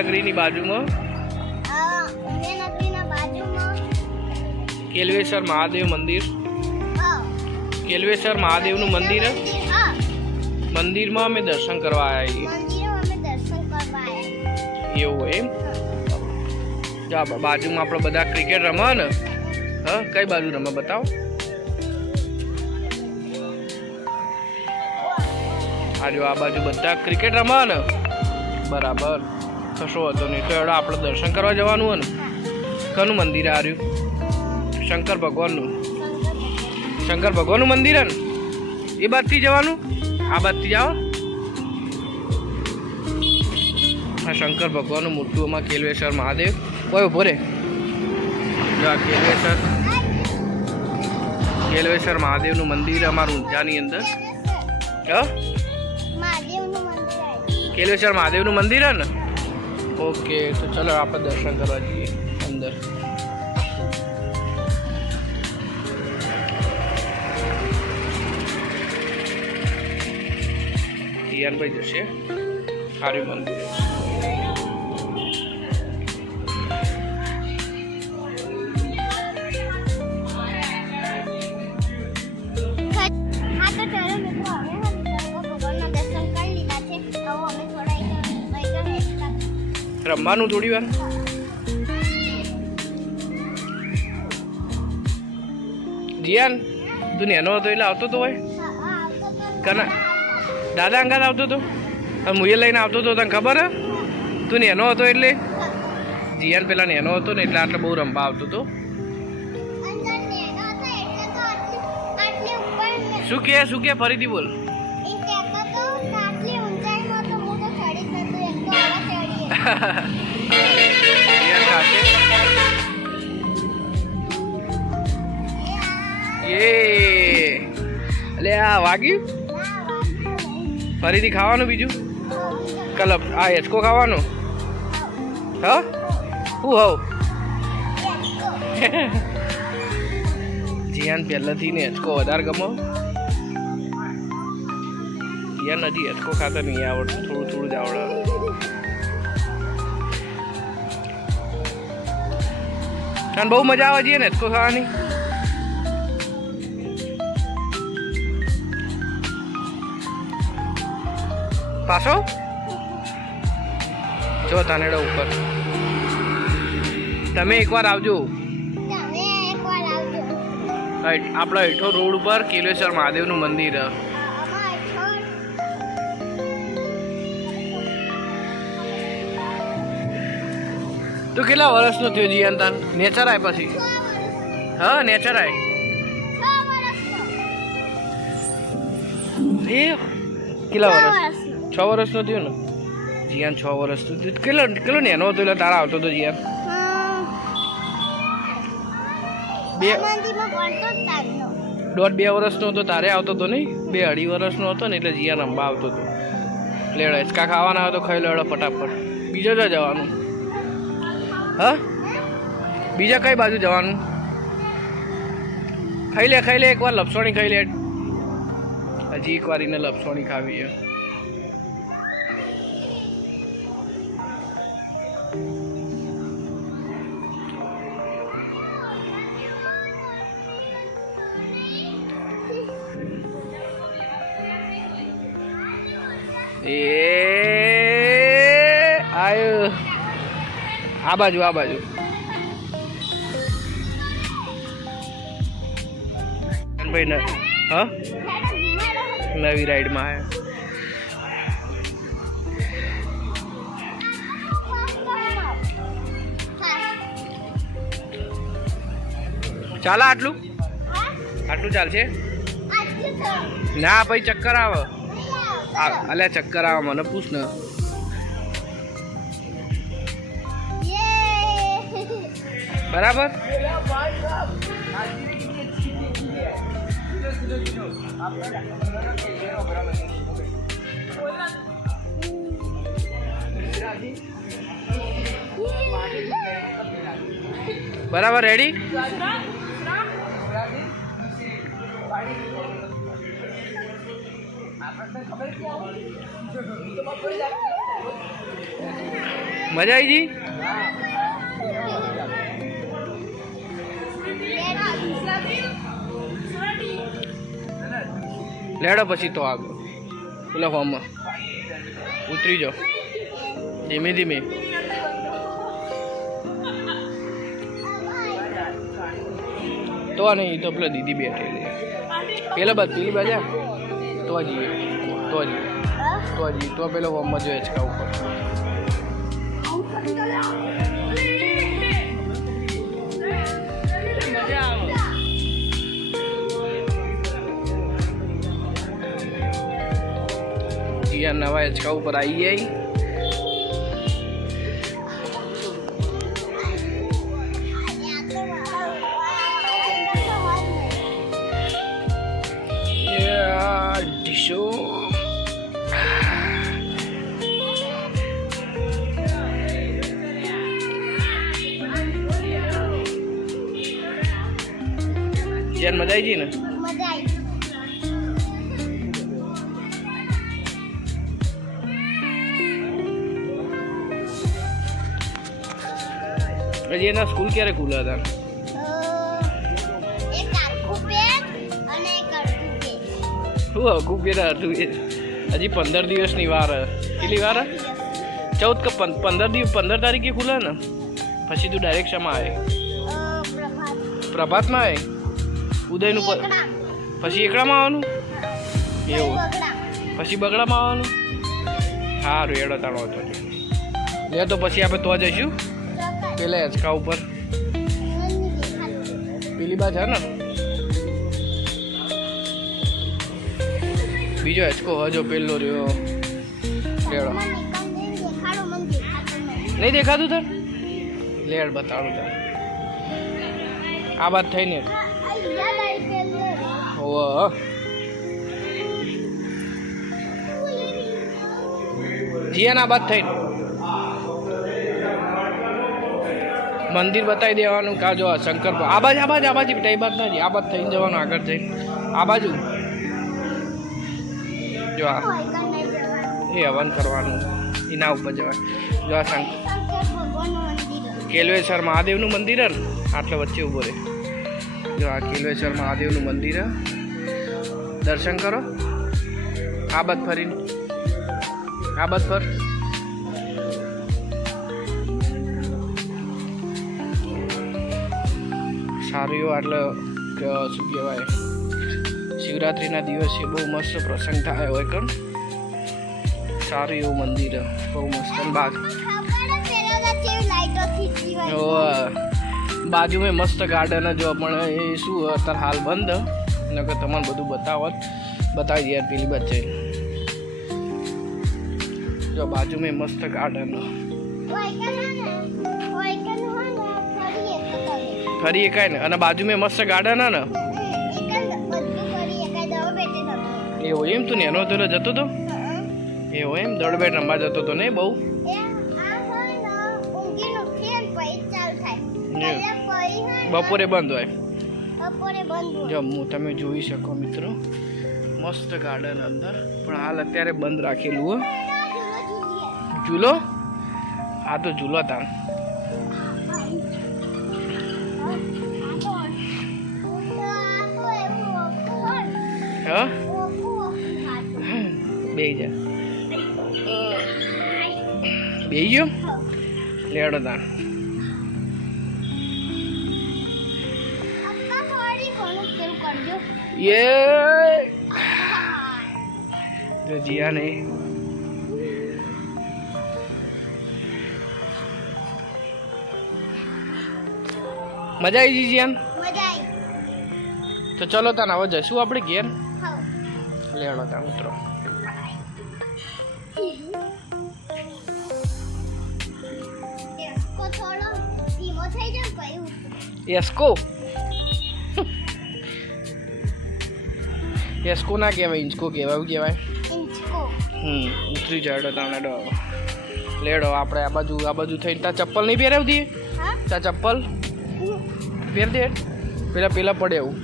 ઉમિયાનગરીની બાજુમાં કેલવેશ્વર મહાદેવ મંદિર, કેલવેશ્વર મહાદેવનું મંદિર મંદિરમાં અમે દર્શન કરવા આવ્યા છીએ એવું એમ. બાજુમાં આપણે બધા ક્રિકેટ રમવા ને. હા, કઈ બાજુ રમવા બતાવો. આજો આ બાજુ બધા ક્રિકેટ રમવા ને. બરાબર, કશો હતો નહીં. તો એવડે આપણે દર્શન કરવા જવાનું હોય ને. કનું મંદિર આવ્યું? શંકર ભગવાનનું. શંકર ભગવાનનું મંદિર હે ને, એ બાજથી જવાનું. આ બાજથી જાઓ. આ શંકર ભગવાનનું મોટું એમાં કેલવેશ્વર મહાદેવ. કોઈ ઉભો રે. જો આ કેલવેશ્વર મહાદેવનું મંદિર અમારું ઊંઝાની અંદર. કેલવેશ્વર મહાદેવનું મંદિર હે ને. ઓકે, તો ચલો આપણે દર્શન કરવા જઈએ અંદર. ઈયાનભાઈ જશે હારી મંદિર. રમવાનું થોડી વાર. જીયાન, તું નેનો હતો એટલે આવતો તો હોય કના દાદા અંગાત આવતો હતો. મુએ લઈને આવતો હતો, તને ખબર હે? તું નેનો હતો એટલે. જીયાન પેલા નેનો હતો ને એટલે આટલે બહુ રમવા આવતો હતો. શું કે ફરીથી બોલ. આ વાગ્યું. ફરીથી ખાવાનું બીજું કલપ. આ હેચકો ખાવાનો. હા, હું હવ જીયાન પહેલાથી ને હેચકો વધારે ગમો. જીયાન હજી હેચકો ખાતા નહીં આવડતું, થોડું જ આવડે. અને બહુ મજા આવે છે ને હેચકો ખાવાની. પાછો જો તાનેડા ઉપર. તમે એકવાર આવજો. આપણા હેઠો રોડ ઉપર કેલવેશ્વર મહાદેવનું મંદિર. તું કેટલા વર્ષનો થયો જીયાન તાન? નેચર આય પછી. હા, નેચર આય. એ કેટલા વર્ષ? 6 વર્ષનો થયો ને જીયાન. 6 વર્ષનો કેટલો નેનો હતો એટલે તારા આવતો હતો જીયાન? 1.5-2 વર્ષનો હતો તારે આવતો હતો નહીં? 2-2.5 વર્ષનો હતો ને એટલે જીયાન અંબા આવતો હતો. લેડો હિંચકા ખાવાના હોય તો ખાઈ લેડો ફટાફટ. બીજો જો જવાનું. હા, બીજા કઈ બાજુ જવાનું? ખાઈ લે એકવાર લપસણી ખાઈ લે. હજી એકવાર એને લપસણી ખાવી. એ આયો આ બાજુ. ભાઈ ને હા, નવી રાઈડમાં આવ્યા. ચાલે આટલું ચાલશે ના? પછી ચક્કર આવે. અલ્યા ચક્કર આવે મને પૂછ ને. બરાબર. બરાબર, રેડી? ખબર મજા આવી ગઈ? લેડો પછી તો આગળ પેલા ફોર્મમાં ઉતરી જાઓ ધીમે ધીમે. તો નહીં તો પેલા દીદી બેઠેલી પેલા બાદ પેલી બાજા તો જઈએ તો પેલો ફોર્મમાં જોઈએ છે ઉપર. જીયા નવા હિંચકા ઉપર આવી જાય. ડીશો જીયાન મજા આવી ગઈ ને? હજી એના સ્કૂલ ક્યારે ખુલ્લા હતા? શું આખું પેલા હતું એ હજી 15 દિવસની વાર. કેટલી વાર? 14 કે 15 તારીખે ખુલ્લા ને? પછી તું ડાયરેક્ટ શામાં આવે? પ્રભાતમાં આવે? ઉદયનું પછી એકડામાં આવવાનું? એવું પછી બગડામાં આવવાનું? સારું એડો તાણો હતો લે. તો પછી આપણે તો જઈશું પેલા હિંચકા ઉપર. પેલી બાજ છે ને બીજો હિંચકો હજો પેલો રહ્યો. લેડો નહીં દેખાતું તાર? લેડ બતાડું તાર. આ વાત થઈ ને જીયાના બાદ થઈ મંદિર બતાવી દેવાનું. કા જો શંકર આ બાજુ આ બાજુ ટાઈ બાદ નથી આ બાજુ થઈને જવાનું આગળ જઈને આ બાજુ જો આ એ હવન કરવાનું એના ઉપર જવાનું. જો આ કેલવેશ્વર મહાદેવનું મંદિર હે ને આટલે વચ્ચે ઊભો રહે. જો આ કેલવેશ્વર મહાદેવનું મંદિર હે. દર્શન કરો. આ બાદ ફરીને આ બાદ ફર. સારું એવું એટલે શું કહેવાય શિવરાત્રિના દિવસે બહુ મસ્ત પ્રસંગ થાય હોય કણ. સારું એવું મંદિર બહુ મસ્ત. બાજુમાં મસ્ત ગાર્ડન જો પણ એ શું અત્યારે હાલ બંધ નકર તમને બધું બતાવી દે પેલી બાજુ જો બાજુમાં મસ્ત ગાર્ડન ફરી એકાય ને અને બાજુમાં મસ્ત ગાર્ડન હે ને એવું એમ તું નેનો તો જતો તો એવું એમ દડબેટ રમવા જતો તો નહીં બહુ બપોરે બંધ હોય. જો તમે જોઈ શકો મિત્રો મસ્ત ગાર્ડન અંદર પણ હાલ અત્યારે બંધ રાખેલું હો. ઝૂલો આ તો ઝૂલો તાન હા બે જા બે ગયો લેડો તાન. ये जिया नहीं મજા આવી જીયાન? તો ચલો તાન હવે જઈશું આપણે ઘેર. લેડો તાન ઉતરો. એસ્કો એસ્કો ના કહેવાય ઇંચકો કહેવાય. એવું કહેવાય ઉતરી જાય તમને ડો. લેડો આપણે આ બાજુ થઈને ત્યાં ચપ્પલ નહીં પહેરાવતી? ત્યાં ચપ્પલ પહેર દે પેલા પડે એવું.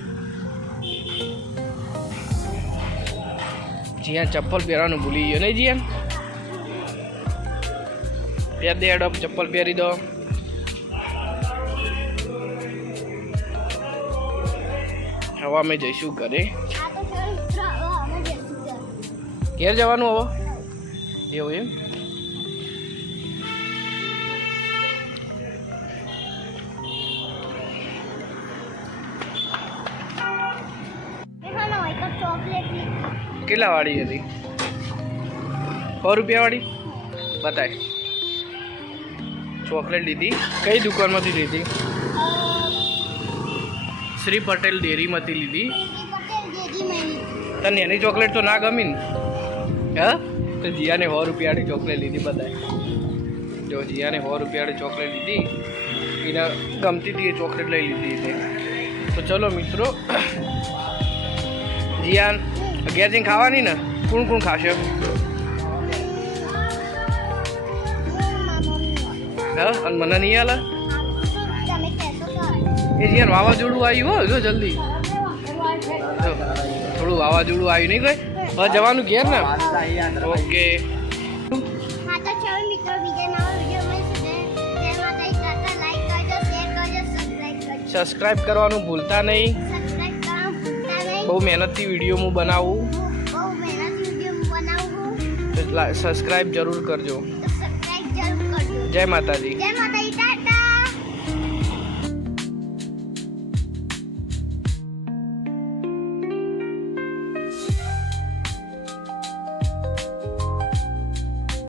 જ્યાં ચપ્પલ પહેરવાનું ભૂલી ગયો નહીં જ્યાં પહેર દે હેડો ચપ્પલ પહેરી દો હવે અમે જઈશું ઘરે ઘેર જવાનું હવે એવું એમ કેટલા વાળી હતી 100 રૂપિયા વાળી બતાય ચોકલેટ લીધી કઈ દુકાનમાંથી લીધી શ્રી પટેલ ડેરીમાંથી લીધી તને એની ચોકલેટ તો ના ગમી ને હા તો જીયાને 100 રૂપિયાની ચોકલેટ લીધી બતાય જો જીયાને 100 રૂપિયાની ચોકલેટ લીધી એને ગમતી હતી એ ચોકલેટ લઈ લીધી હતી તો ચલો મિત્રો જીયાન ઘેર જઈને ખાવાની ને કોણ કોણ ખાશે હા અને મને નહીં આલે એ જીયાન વાવાઝોડું આવ્યું હો જો જલ્દી થોડું વાવાઝોડું આવ્યું નહીં કોઈ હવે જવાનું ઘેર ને ઓકે સબસ્ક્રાઇબ કરવાનું ભૂલતા નહીં બહુ મહેનતથી વિડીયો હું બનાવું સબસ્ક્રાઇબ જરૂર કરજો જય માતાજી